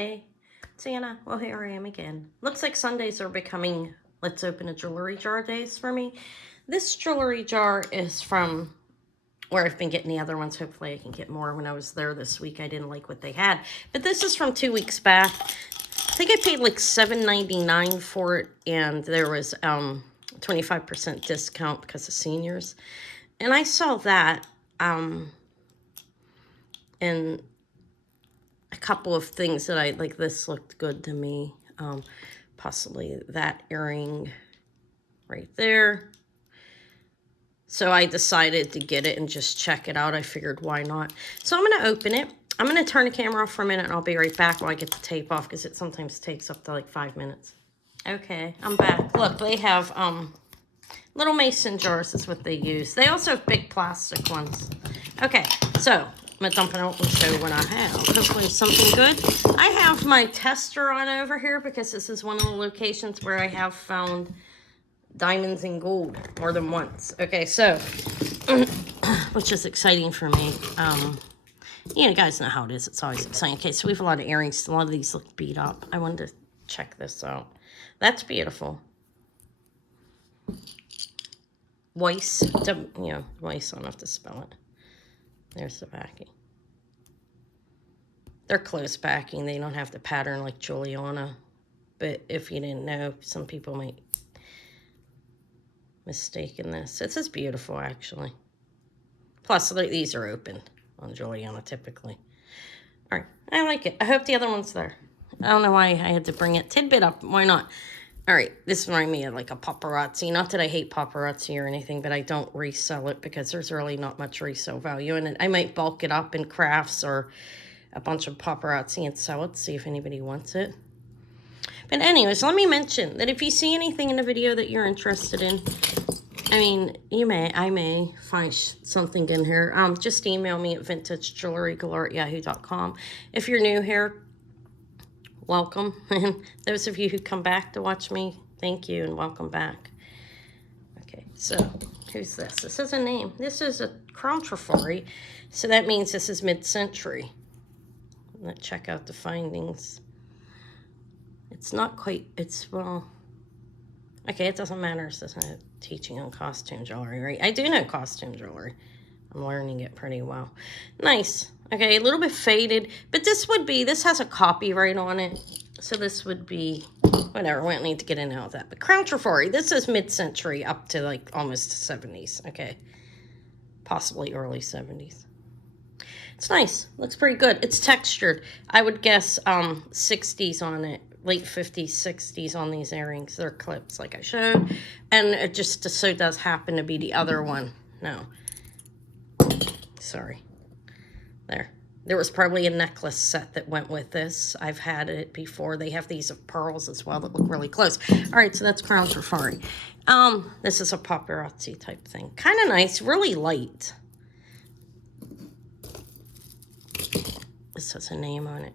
Hey, it's Anna. Well, here I am again. Looks like Sundays are becoming let's open a jewelry jar days for me. This jewelry jar is from where I've been getting the other ones. Hopefully I can get more. When I was there this week, I didn't like what they had. But this is from 2 weeks back. I think I paid like $7.99 for it, and there was 25% discount because of seniors. And I saw that and a couple of things that I like. This looked good to me. Possibly that earring right there. So I decided to get it and just check it out. I figured, why not? So I'm going to open it. I'm going to turn the camera off for a minute, and I'll be right back while I get the tape off, because it sometimes takes up to like 5 minutes. Okay, I'm back. Look, they have little mason jars is what they use. They also have big plastic ones. Okay, so I'm going to dump it out and show what I have. Hopefully something good. I have my tester on over here because this is one of the locations where I have found diamonds and gold more than once. Okay, so, which is exciting for me. You guys know how it is. It's always exciting. Okay, so we have a lot of earrings. A lot of these look beat up. I wanted to check this out. That's beautiful. Weiss, Weiss, I don't have to spell it. There's the backing. They're close backing. They don't have the pattern like Juliana. But if you didn't know, some people might mistaken this. This is beautiful, actually. Plus, these are open on Juliana typically. All right, I like it. I hope the other one's there. I don't know why I had to bring it. Tidbit up. Why not? All right, this reminds me of like a paparazzi. Not that I hate paparazzi or anything, but I don't resell it because there's really not much resale value in it. I might bulk it up in crafts or a bunch of paparazzi and sell it, see if anybody wants it. But anyways, let me mention that if you see anything in the video that you're interested in, I mean, I may find something in here. Just email me at vintagejewelrygalore@yahoo.com. If you're new here, welcome. And those of you who come back to watch me, thank you and welcome back. Okay, so who's this? This is a name. This is a crown Trifari, so that means this is mid-century. Let's check out the findings. It's not quite, well, okay, it doesn't matter. It's just not teaching on costume jewelry, right? I do know costume jewelry. I'm learning it pretty well. Nice. Okay, a little bit faded, but this has a copyright on it. So this would be, whatever, we don't need to get into all that. But crown Trifari, this is mid-century up to like almost 70s, okay? Possibly early 70s. It's nice. Looks pretty good. It's textured. I would guess 60s on it. Late 50s, 60s on these earrings. They're clips like I showed. And it just so does happen to be the other one. No. Sorry. There was probably a necklace set that went with this. I've had it before. They have these of pearls as well that look really close. All right, so that's crown Trifari. This is a paparazzi type thing. Kind of nice, really light. This has a name on it.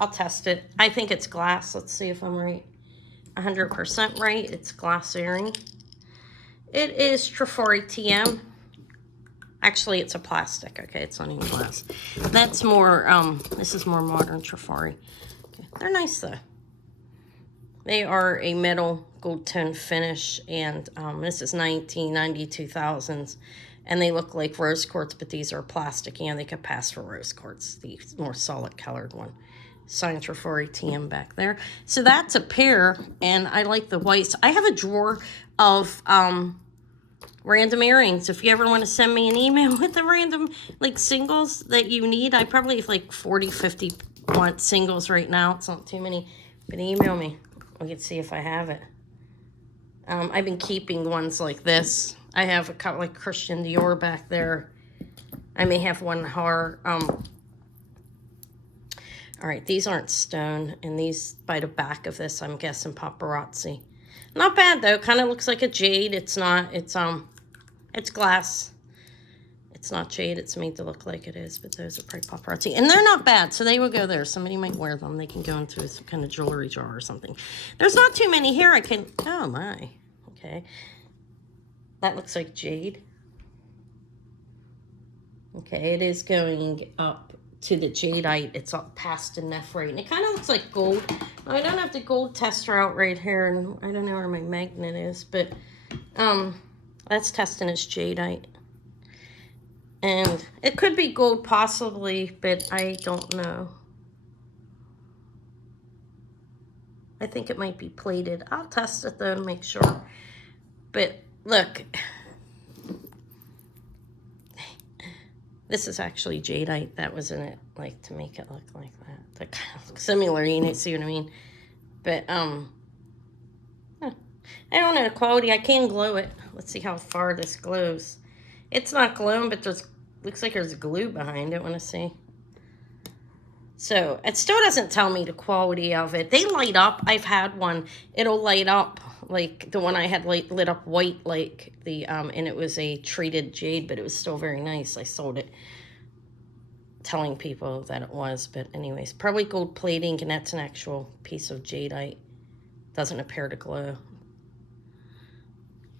I'll test it. I think it's glass. Let's see if I'm right. 100% right. It's glass earring. It is Trifari TM. Actually, it's a plastic. Okay, it's not even glass. That's more, this is more modern Trifari. Okay. They're nice, though. They are a metal gold tone finish, and this is 1990, 2000s. And they look like rose quartz, but these are plastic. And they could pass for rose quartz, the more solid colored one. Signed Trifari TM back there. So that's a pair, and I like the whites. I have a drawer of random earrings. If you ever want to send me an email with the random like singles that you need, I probably have like 40, 50 want singles right now. It's not too many, but email me. We can see if I have it. I've been keeping ones like this. I have a couple like Christian Dior back there. I may have one Har. All right, these aren't stone, and these, by the back of this, I'm guessing paparazzi. Not bad, though. Kind of looks like a jade. It's not. It's glass. It's not jade. It's made to look like it is, but those are probably paparazzi. And they're not bad, so they will go there. Somebody might wear them. They can go into some kind of jewelry jar or something. There's not too many here. Oh, my. Okay. That looks like jade. Okay, it is going up to the jadeite. It's all past the nephrite. And it kind of looks like gold. I don't have the gold tester out right here, and I don't know where my magnet is, but that's testing as jadeite. And it could be gold possibly, but I don't know. I think it might be plated. I'll test it though to make sure. But look, this is actually jadeite that was in it, like to make it look like that. That kind of looks similar, you know, see what I mean? But I don't know the quality. I can glow it. Let's see how far this glows. It's not glowing, but there's looks like there's glue behind it. Want to see? So it still doesn't tell me the quality of it. They light up. I've had one. It'll light up like the one I had lit up white, like the and it was a treated jade, but it was still very nice. I sold it, telling people that it was. But anyways, probably gold plating, and that's an actual piece of jadeite. Doesn't appear to glow.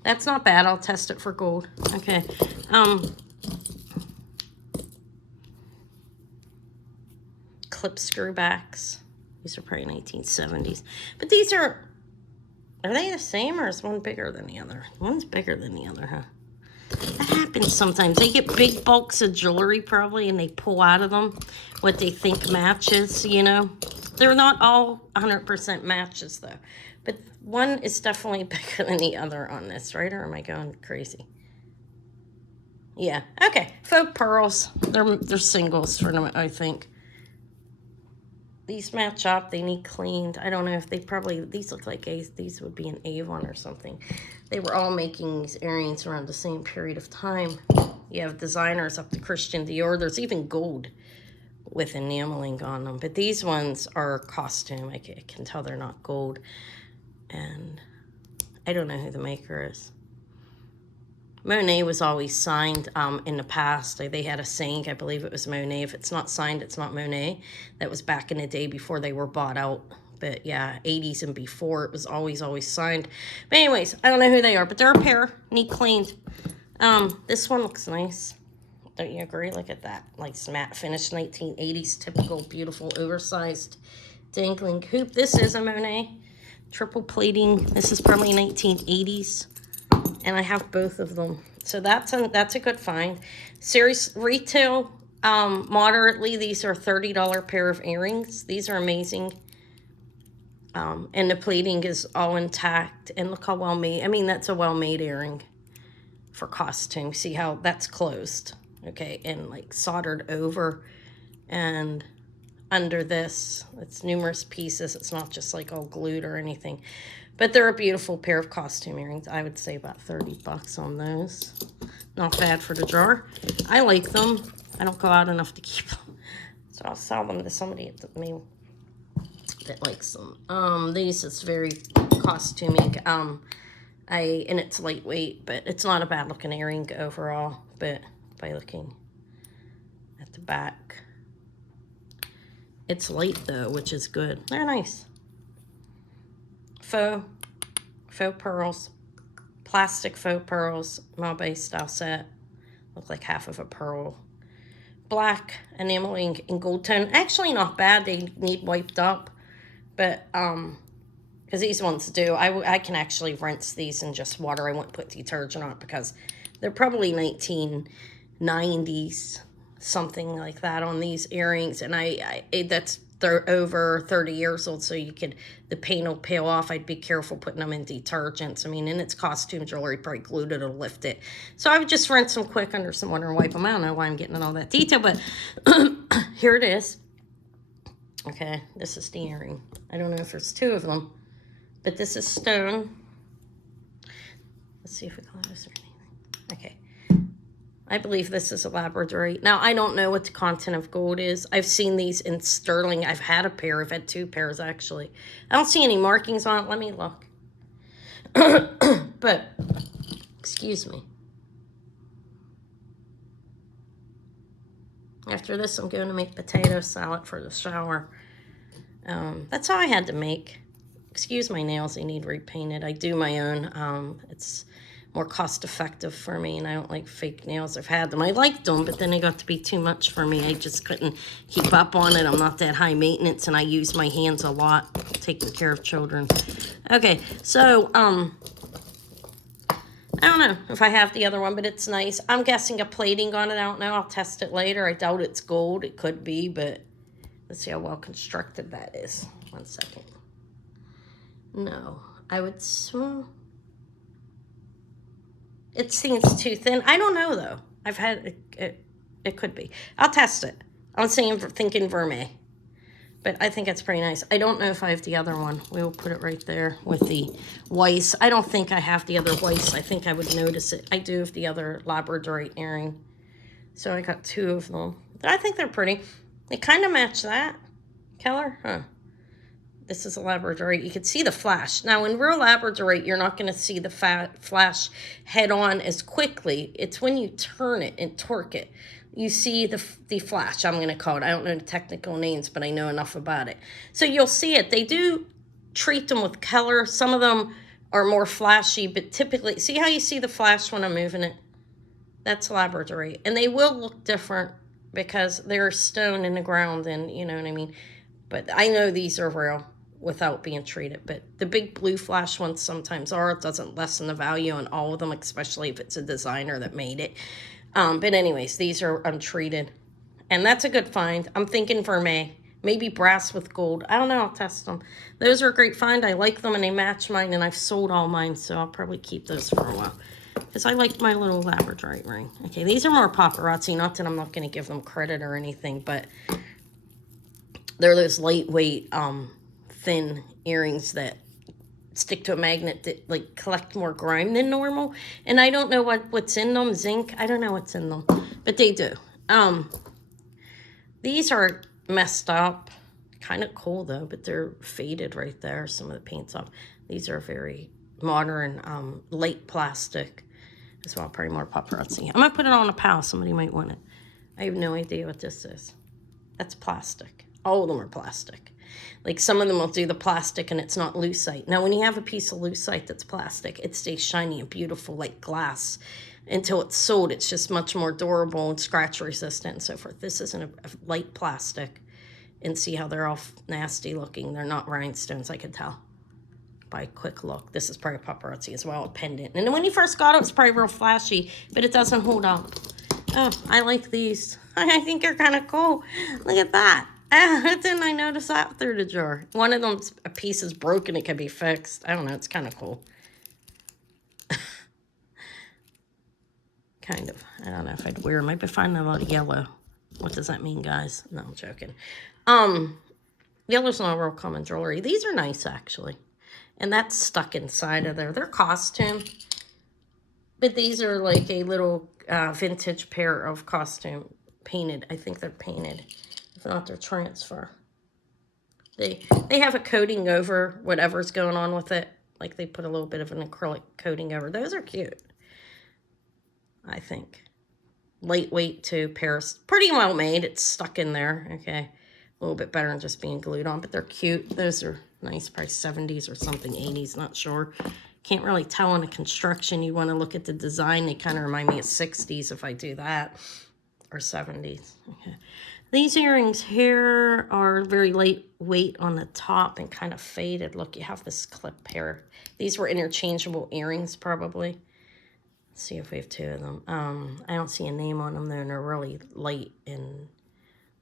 That's not bad. I'll test it for gold. Okay. Clip screwbacks. These are probably 1970s. But these are they the same, or is one bigger than the other? One's bigger than the other, huh? That happens sometimes. They get big bulks of jewelry probably, and they pull out of them what they think matches, you know. They're not all 100% matches though. But one is definitely bigger than the other on this, right? Or am I going crazy? Yeah. Okay. Faux pearls. They're singles for them, I think. These match up. They need cleaned. I don't know if these look like these would be an Avon or something. They were all making these earrings around the same period of time. You have designers up to Christian Dior. There's even gold with enameling on them. But these ones are costume. I can tell they're not gold. And I don't know who the maker is. Monet was always signed in the past. They had a saying, I believe it was Monet. If it's not signed, it's not Monet. That was back in the day before they were bought out. But yeah, 80s and before, it was always signed. But anyways, I don't know who they are, but they're a pair. Need cleaned. This one looks nice. Don't you agree? Look at that. Like matte finish, 1980s, typical, beautiful, oversized dangling hoop. This is a Monet. Triple plating. This is probably 1980s. And I have both of them. So that's a good find. Series retail, moderately, these are $30 pair of earrings. These are amazing. And the plating is all intact. And look how well made. I mean, that's a well-made earring for costume. See how that's closed. Okay, and like soldered over. And under this, it's numerous pieces. It's not just like all glued or anything. But they're a beautiful pair of costume earrings. I would say about 30 bucks on those. Not bad for the drawer. I like them. I don't go out enough to keep them. So I'll sell them to somebody that likes them. These is very costuming. And it's lightweight, but it's not a bad looking earring overall. But by looking at the back, it's light though, which is good. They're nice. Faux pearls, plastic faux pearls, Monet style set. Look like half of a pearl. Black enameling in gold tone. Actually not bad. They need wiped up, but because these ones do. I can actually rinse these in just water. I won't put detergent on it because they're probably 1990s, something like that on these earrings, and they're over 30 years old, so the paint will peel off. I'd be careful putting them in detergents. I mean, and it's costume jewelry, probably glued it or lift it. So I would just rinse them quick under some water and wipe them out. I don't know why I'm getting in all that detail, but here it is. Okay, this is the earring. I don't know if there's two of them, but this is stone. Let's see if we close or anything. Okay. I believe this is a Labradorite. Now, I don't know what the content of gold is. I've seen these in sterling. I've had a pair. I've had two pairs, actually. I don't see any markings on it. Let me look. But, excuse me. After this, I'm going to make potato salad for the shower. That's all I had to make. Excuse my nails. They need repainted. I do my own. It's more cost effective for me, and I don't like fake nails. I've had them. I liked them, but then they got to be too much for me. I just couldn't keep up on it. I'm not that high maintenance, and I use my hands a lot taking care of children. Okay, so, I don't know if I have the other one, but it's nice. I'm guessing a plating on it. I don't know. I'll test it later. I doubt it's gold. It could be, but let's see how well constructed that is. 1 second. No, I would... It seems too thin. I don't know, though. I've had... It could be. I'll test it. I'm thinking vermeil. But I think it's pretty nice. I don't know if I have the other one. We'll put it right there with the Weiss. I don't think I have the other Weiss. I think I would notice it. I do have the other Labradorite earring. So I got 2 of them. I think they're pretty. They kind of match that color. Huh. This is a Labradorite. You can see the flash. Now, in real Labradorite, you're not going to see the flash head on as quickly. It's when you turn it and torque it. You see the flash, I'm going to call it. I don't know the technical names, but I know enough about it. So you'll see it. They do treat them with color. Some of them are more flashy, but typically, see how you see the flash when I'm moving it? That's Labradorite. And they will look different because they're stone in the ground, and you know what I mean? But I know these are real without being treated. But the big blue flash ones sometimes are. It doesn't lessen the value on all of them, especially if it's a designer that made it. But anyways, these are untreated. And that's a good find. I'm thinking vermeil. Maybe brass with gold. I don't know. I'll test them. Those are a great find. I like them and they match mine. And I've sold all mine. So I'll probably keep those for a while. Because I like my little Labradorite ring. Okay, these are more paparazzi. Not that I'm not going to give them credit or anything. But they're those lightweight, thin earrings that stick to a magnet that like collect more grime than normal, and I don't know what's in them. Zinc, I don't know what's in them, but they do. These are messed up, kind of cool though, but they're faded right there. Some of the paint's off. These are very modern, light plastic as well, probably more paparazzi. I'm gonna put it on a pal. Somebody might want it. I have no idea what this is. That's plastic. All of them are plastic. Like some of them will do the plastic and it's not lucite. Now, when you have a piece of lucite that's plastic, it stays shiny and beautiful like glass until it's sold. It's just much more durable and scratch resistant and so forth. This isn't a light plastic. And see how they're all nasty looking. They're not rhinestones, I could tell by a quick look. This is probably paparazzi as well, a pendant. And when you first got it, it was probably real flashy, but it doesn't hold up. Oh, I like these. I think they're kind of cool. Look at that. Didn't I notice that through the drawer? One of them, a piece is broken. It can be fixed. I don't know. It's kind of cool. Kind of. I don't know if I'd wear them. I'd be finding a lot of yellow. What does that mean, guys? No, I'm joking. Yellow's not real common jewelry. These are nice, actually. And that's stuck inside of there. They're costume. But these are like a little vintage pair of costume painted. I think they're painted. If not, they're transfer. They have a coating over whatever's going on with it. Like they put a little bit of an acrylic coating over. Those are cute. I think. Lightweight too. Paris. Pretty well made. It's stuck in there. Okay. A little bit better than just being glued on. But they're cute. Those are nice. Probably 70s or something. 80s. Not sure. Can't really tell on the construction. You want to look at the design. They kind of remind me of 60s if I do that. Or 70s. Okay. These earrings here are very lightweight on the top and kind of faded. Look, you have this clip here. These were interchangeable earrings, probably. Let's see if we have 2 of them. I don't see a name on them, though, and they're really light and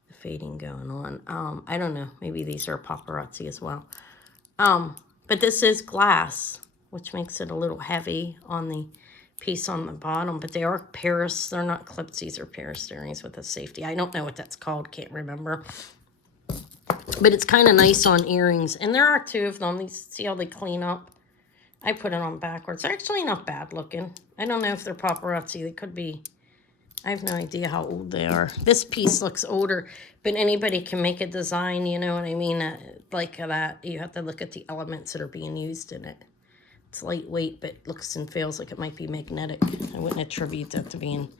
the fading going on. I don't know. Maybe these are paparazzi as well. But this is glass, which makes it a little heavy on the piece on the bottom, but they are Paris. They're not clips. These are Paris earrings with a safety. I don't know what that's called. Can't remember. But it's kind of nice on earrings. And there are 2 of them. These, see how they clean up? I put it on backwards. They're actually not bad looking. I don't know if they're paparazzi. They could be. I have no idea how old they are. This piece looks older, but anybody can make a design, you know what I mean? Like that. You have to look at the elements that are being used in it. It's lightweight, but looks and feels like it might be magnetic. I wouldn't attribute that to being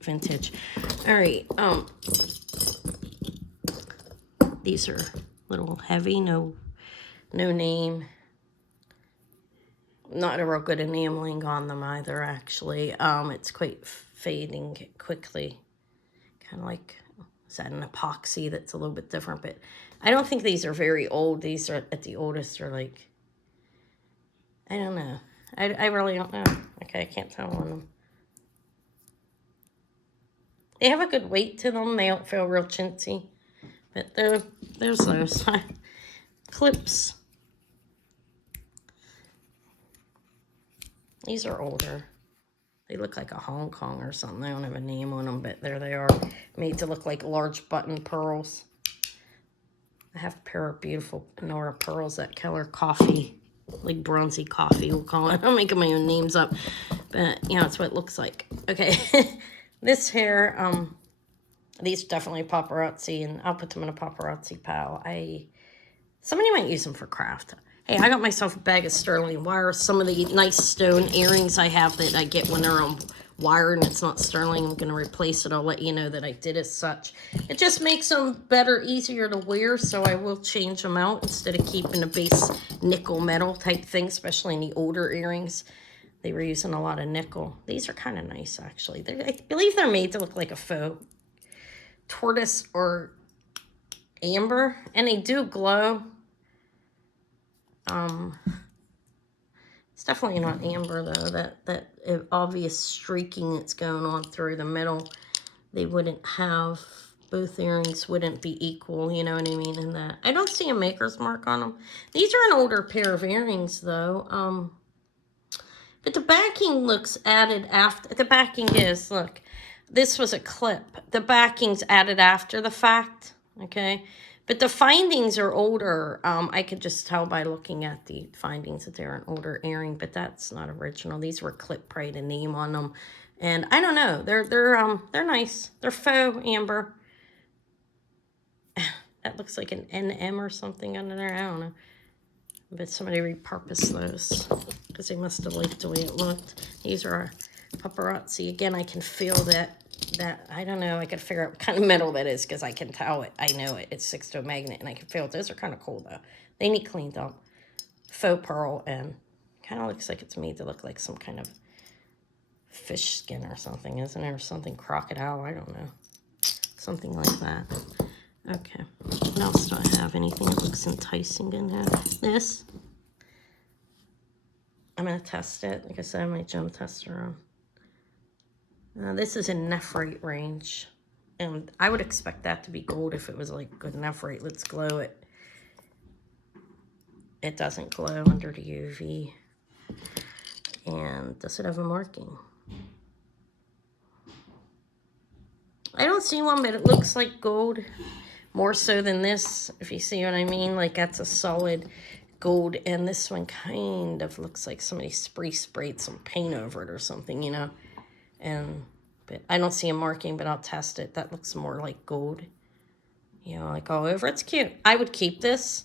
vintage. All right. These are a little heavy. No name. not a real good enameling on them either, actually. It's quite fading quickly. Kind of like, is that an epoxy that's a little bit different? But I don't think these are very old. These are at the oldest are like, I don't know. I really don't know. Okay, I can't tell on them. They have a good weight to them. They don't feel real chintzy. But there's those. Clips. These are older. They look like a Hong Kong or something. They don't have a name on them, but there they are. Made to look like large button pearls. I have a pair of beautiful Nora pearls, that color coffee, like bronzy coffee, we'll call it. I'm making my own names up, but you know, it's what it looks like. Okay, this hair, these are definitely paparazzi, and I'll put them in a paparazzi pile. Somebody might use them for craft. Hey, I got myself a bag of sterling wire. Some of the nice stone earrings I have that I get when they're on wire and it's not sterling, I'm going to replace it. I'll let you know that I did as such. It just makes them better, easier to wear, so I will change them out instead of keeping a base nickel metal type thing, especially in the older earrings. They were using a lot of nickel. These are kind of nice, actually. I believe they're made to look like a faux tortoise or amber, and they do glow. It's definitely not amber though. That obvious streaking that's going on through the middle, they wouldn't have. Both earrings wouldn't be equal, you know what I mean? In that, I don't see a maker's mark on them. These are an older pair of earrings though. But the backing looks added after. The backing is, look, this was a clip. The backing's added after the fact, okay? But the findings are older. I could just tell by looking at the findings that they're an older earring, but that's not original. These were clipped, right, a name on them. And I don't know. They're nice. They're faux amber. That looks like an NM or something under there. I don't know. But somebody repurposed those because they must have liked the way it looked. These are paparazzi. Again, I can feel that I don't know, I can figure out what kind of metal that is because I can tell it. I know it. It's 6 to a magnet, and I can feel it. Those are kind of cool, though. They need cleaned up. Faux pearl, and kind of looks like it's made to look like some kind of fish skin or something, isn't there? Something crocodile, I don't know. Something like that. Okay. What else do I have? Anything that looks enticing in here? This. I'm going to test it. Like I said, I have my gem tester on. This is in nephrite range, and I would expect that to be gold if it was like good nephrite. Let's glow it. It doesn't glow under the UV. And does it have a marking? I don't see one, but it looks like gold. More so than this, if you see what I mean. Like, that's a solid gold, and this one kind of looks like somebody sprayed some paint over it or something, you know. But I don't see a marking, but I'll test it. That looks more like gold. You know, like all over. It's cute. I would keep this.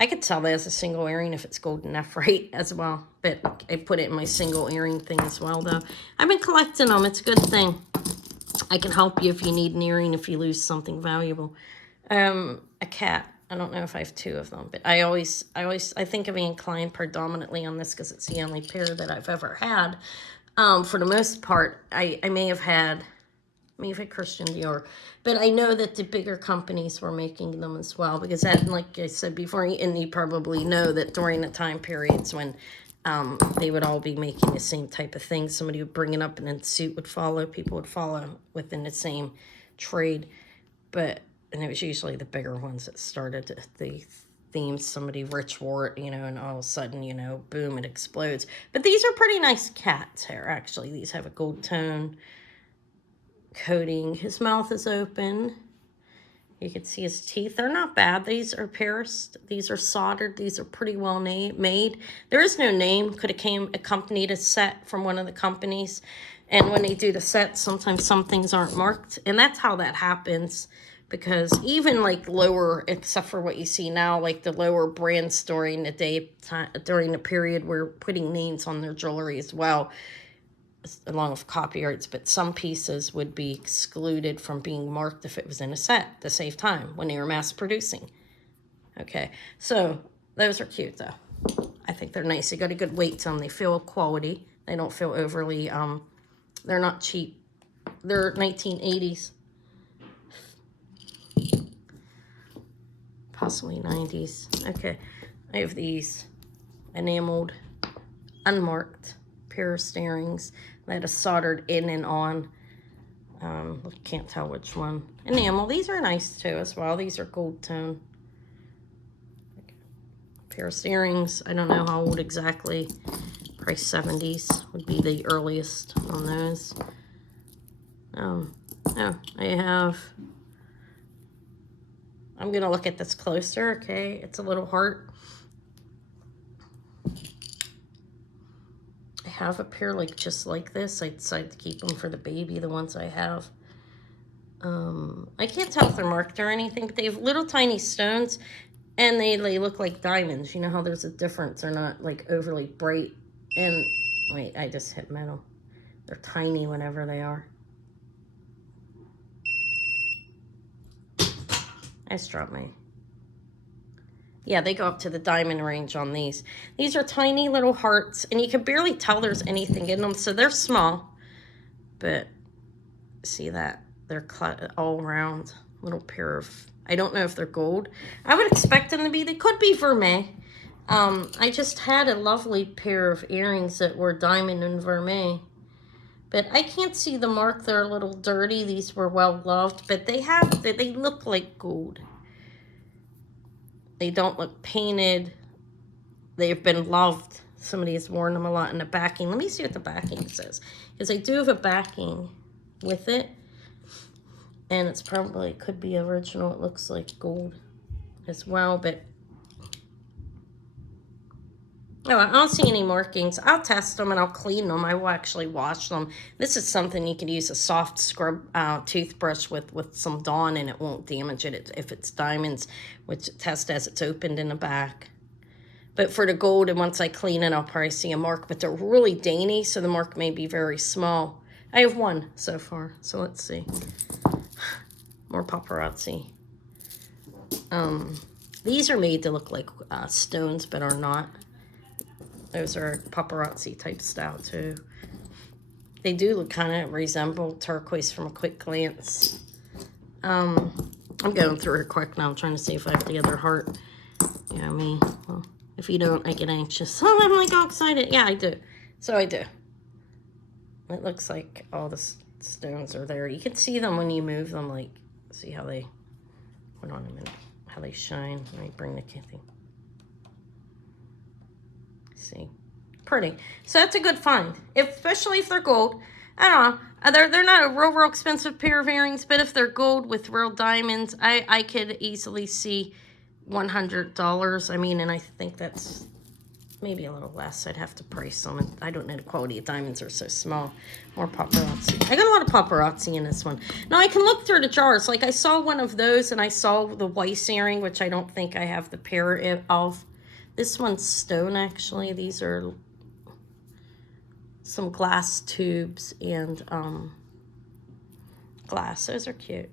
I could sell that as a single earring if it's gold and nephrite as well. But I put it in my single earring thing as well, though. I've been collecting them. It's a good thing. I can help you if you need an earring, if you lose something valuable. A cat. I don't know if I have 2 of them, but I think of being inclined predominantly on this because it's the only pair that I've ever had. For the most part, I may have had Christian Dior, but I know that the bigger companies were making them as well, because that, like I said before, and you probably know that during the time periods when they would all be making the same type of thing, somebody would bring it up and then suit would follow, people would follow within the same trade, and it was usually the bigger ones that started the themes. Somebody rich wore it, you know, and all of a sudden, you know, boom, it explodes. But these are pretty nice cat's hair, actually. These have a gold tone coating. His mouth is open. You can see his teeth. They're not bad. These are pierced. These are soldered. These are pretty well made. There is no name. Could have accompanied a set from one of the companies. And when they do the set, sometimes some things aren't marked. And that's how that happens. Because even like lower, except for what you see now, like the lower brands during the period, we're putting names on their jewelry as well, along with copyrights. But some pieces would be excluded from being marked if it was in a set to save time when they were mass producing. Okay, so those are cute though. I think they're nice. They got a good weight to them. They feel quality. They don't feel overly, they're not cheap. They're 1980s. Possibly 90s. Okay, I have these enameled, unmarked pair of earrings that are soldered in and on. Can't tell which one. Enamel. These are nice too as well. These are gold tone. Pair of earrings. I don't know how old exactly. Price 70s would be the earliest on those. Oh, I have. I'm gonna look at this closer. Okay, it's a little heart. I have a pair like just like this. I decided to keep them for the baby. The ones I have. I can't tell if they're marked or anything, but they have little tiny stones, and they look like diamonds. You know how there's a difference? They're not like overly bright. And wait, I just hit metal. They're tiny whenever they are. I just dropped my... Yeah, they go up to the diamond range on these. These are tiny little hearts, and you can barely tell there's anything in them, so they're small. But see that? They're all round. Little pair of... I don't know if they're gold. I would expect them to be. They could be vermeil. I just had a lovely pair of earrings that were diamond and vermeil. But I can't see the mark. They're a little dirty. These were well loved, but they look like gold. They don't look painted. They've been loved. Somebody has worn them a lot in the backing. Let me see what the backing says, because I do have a backing with it, and it's probably, could be original. It looks like gold as well, but oh, I don't see any markings. I'll test them and I'll clean them. I will actually wash them. This is something you can use a soft scrub toothbrush with some Dawn, and it won't damage it if it's diamonds, which test as it's opened in the back. But for the gold, and once I clean it, I'll probably see a mark. But they're really dainty, so the mark may be very small. I have one so far, so let's see. More paparazzi. These are made to look like stones, but are not. Those are paparazzi type style too. They do look kind of resemble turquoise from a quick glance. I'm going through it quick now. I'm trying to see if I have the other heart. Yeah, me. Well, if you don't, I get anxious. Oh, I'm like all excited. Yeah, I do. So I do. It looks like all the stones are there. You can see them when you move them. Like, see how they... Hold on a minute. How they shine. Let me bring the thing. See, pretty. So that's a good find, especially if they're gold. I don't know. They're not a real expensive pair of earrings, but if they're gold with real diamonds, I could easily see $100. I mean, and I think that's maybe a little less. I'd have to price them. And I don't know, the quality of diamonds are so small. More paparazzi. I got a lot of paparazzi in this one. Now I can look through the jars. Like I saw one of those, and I saw the Weiss earring, which I don't think I have the pair of. This one's stone, actually. These are some glass tubes and glass. Those are cute.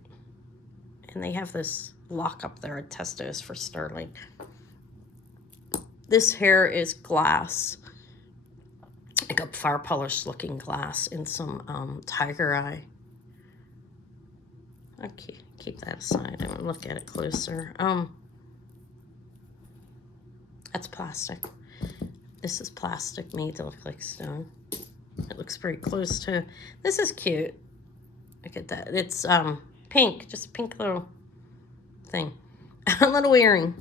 And they have this lock up there at Testos for sterling. This hair is glass. Like a fire polished looking glass in some tiger eye. Okay, keep that aside. I'm gonna look at it closer. That's plastic. This is plastic made to look like stone. It looks pretty close to... This is cute. Look at that. It's pink. Just a pink little thing. A little earring.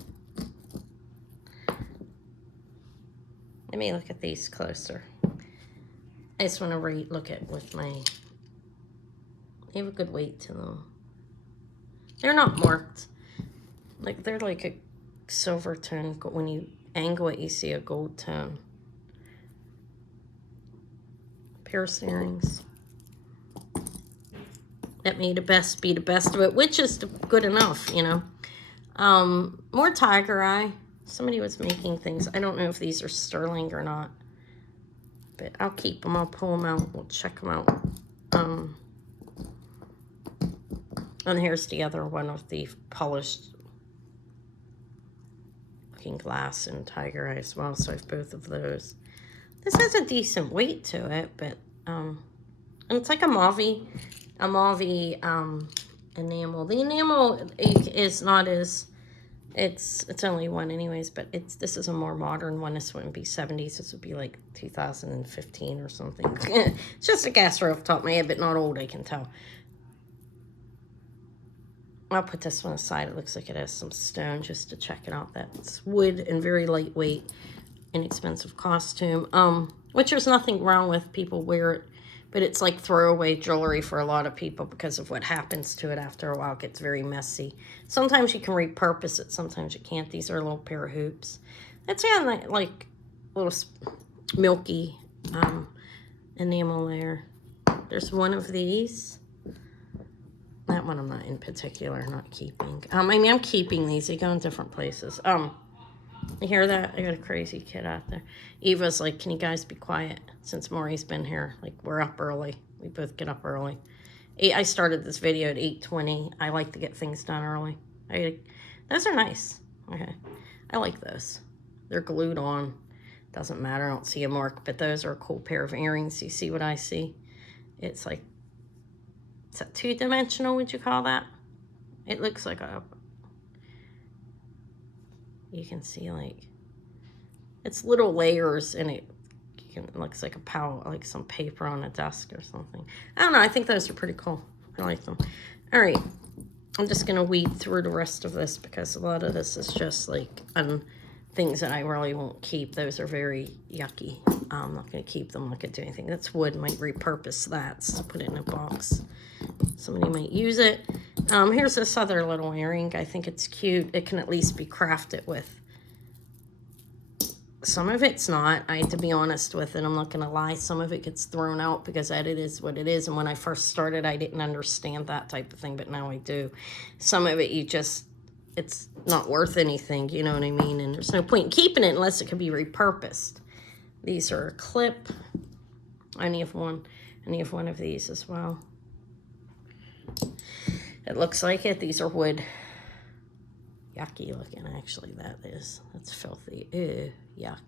Let me look at these closer. I just want to look at with my... They have a good weight to them. They're not marked. Like, they're like a silver tone. When you angle it, you see a gold tone. Pierced earrings. That may the best be the best of it, which is good enough, you know. More tiger eye. Somebody was making things. I don't know if these are sterling or not, but I'll keep them. I'll pull them out. We'll check them out. And here's the other one of the polished. looking glass and tiger eye as well, so I have both of those. This has a decent weight to it, but and it's like a mauve enamel. The enamel is not as, it's only one anyways, but this is a more modern one. This wouldn't be 70s. This would be like 2015 or something. It's just a gas ray off the top of my head, but not old, I can tell. I'll put this one aside. It looks like it has some stone just to check it out. That's wood and very lightweight, inexpensive costume. Which there's nothing wrong with. People wear it, but it's like throwaway jewelry for a lot of people because of what happens to it after a while. It gets very messy. Sometimes you can repurpose it, sometimes you can't. These are a little pair of hoops. That's like little milky enamel there. There's one of these. That one I'm not in particular, not keeping. I mean, I'm keeping these. They go in different places. You hear that? I got a crazy kid out there. Eva's like, can you guys be quiet? Since Maury's been here. Like, we're up early. We both get up early. I started this video at 8:20. I like to get things done early. Those are nice. Okay. I like those. They're glued on. Doesn't matter. I don't see a mark. But those are a cool pair of earrings. You see what I see? It's like, is that two-dimensional, would you call that? It looks like a... You can see, like, it's little layers, and it looks like like some paper on a desk or something. I don't know. I think those are pretty cool. I like them. All right. I'm just going to weed through the rest of this because a lot of this is just, like, things that I really won't keep. Those are very yucky. I'm not going to keep them. I'm not going to do anything. That's wood. Might repurpose that. So put it in a box. Somebody might use it. Here's this other little earring. I think it's cute. It can at least be crafted with. Some of it's not. I have to be honest with it. I'm not going to lie. Some of it gets thrown out because it is what it is. And when I first started, I didn't understand that type of thing. But now I do. Some of it, it's not worth anything. You know what I mean? And there's no point in keeping it unless it can be repurposed. These are a clip. I need one of these as well. It looks like it. These are wood. Yucky looking, actually. That's filthy. Ew, yuck.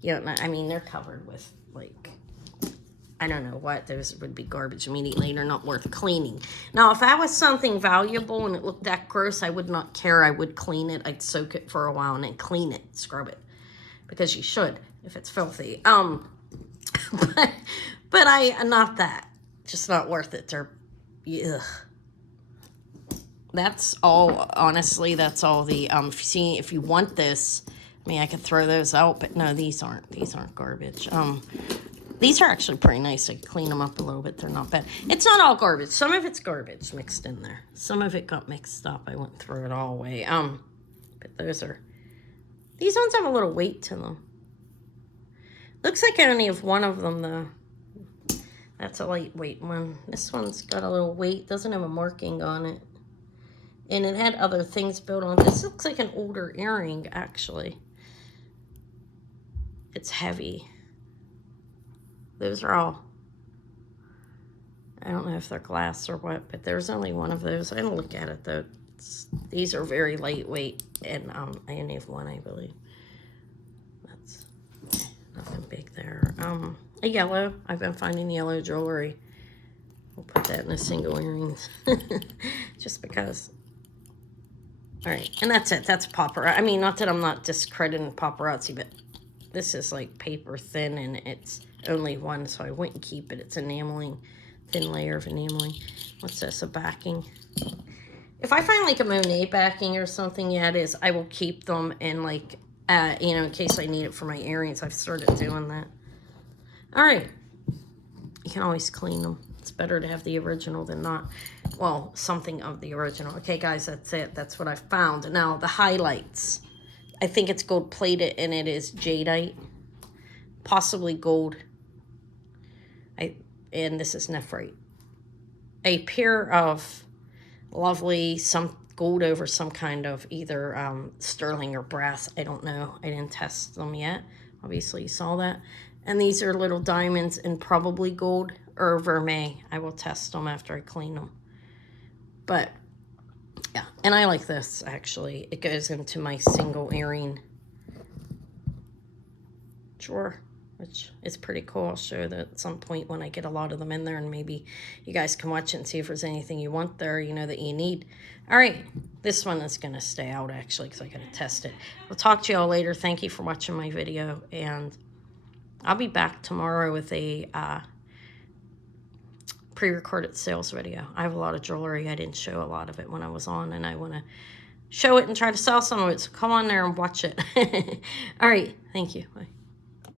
You don't know, I mean, they're covered with, like, I don't know what. Those would be garbage immediately. They're not worth cleaning. Now, if that was something valuable and it looked that gross, I would not care. I would clean it. I'd soak it for a while and then clean it, scrub it. Because you should, if it's filthy. But not that. Just not worth it. They're, ugh. That's all, honestly, that's all the, if you want this, I mean, I could throw those out, but no, these aren't garbage. These are actually pretty nice. I could clean them up a little bit. They're not bad. It's not all garbage. Some of it's garbage mixed in there. Some of it got mixed up. I wouldn't throw it all away. But these ones have a little weight to them. Looks like I only have one of them, though. That's a lightweight one. This one's got a little weight. Doesn't have a marking on it. And it had other things built on. This looks like an older earring, actually. It's heavy. Those are all, I don't know if they're glass or what, but there's only one of those. I don't look at it, though. These are very lightweight, and I only have one, I believe. That's nothing big there. A yellow. I've been finding yellow jewelry. We'll put that in a single earrings. Just because. All right, and that's it. That's paparazzi. I mean, not that I'm not discrediting paparazzi, but this is like paper thin, and it's only one, so I wouldn't keep it. It's enameling, thin layer of enameling. What's this, a backing? If I find like a Monet backing or something, yeah, it is. I will keep them in like, in case I need it for my earrings. I've started doing that. All right, you can always clean them. It's better to have the original than not. Well, something of the original. Okay, guys, that's it. That's what I found. Now, the highlights. I think it's gold plated, and it is jadeite. Possibly gold. And this is nephrite. A pair of lovely, some gold over some kind of either sterling or brass. I don't know. I didn't test them yet. Obviously, you saw that. And these are little diamonds and probably gold or vermeil. I will test them after I clean them. But, yeah. And I like this, actually. It goes into my single earring drawer, which is pretty cool. I'll show that at some point when I get a lot of them in there, and maybe you guys can watch it and see if there's anything you want there, you know, that you need. All right, this one is going to stay out, actually, because I got to test it. I'll talk to y'all later. Thank you for watching my video, and I'll be back tomorrow with a pre-recorded sales video. I have a lot of jewelry. I didn't show a lot of it when I was on, and I want to show it and try to sell some of it, so come on there and watch it. All right, thank you. Bye.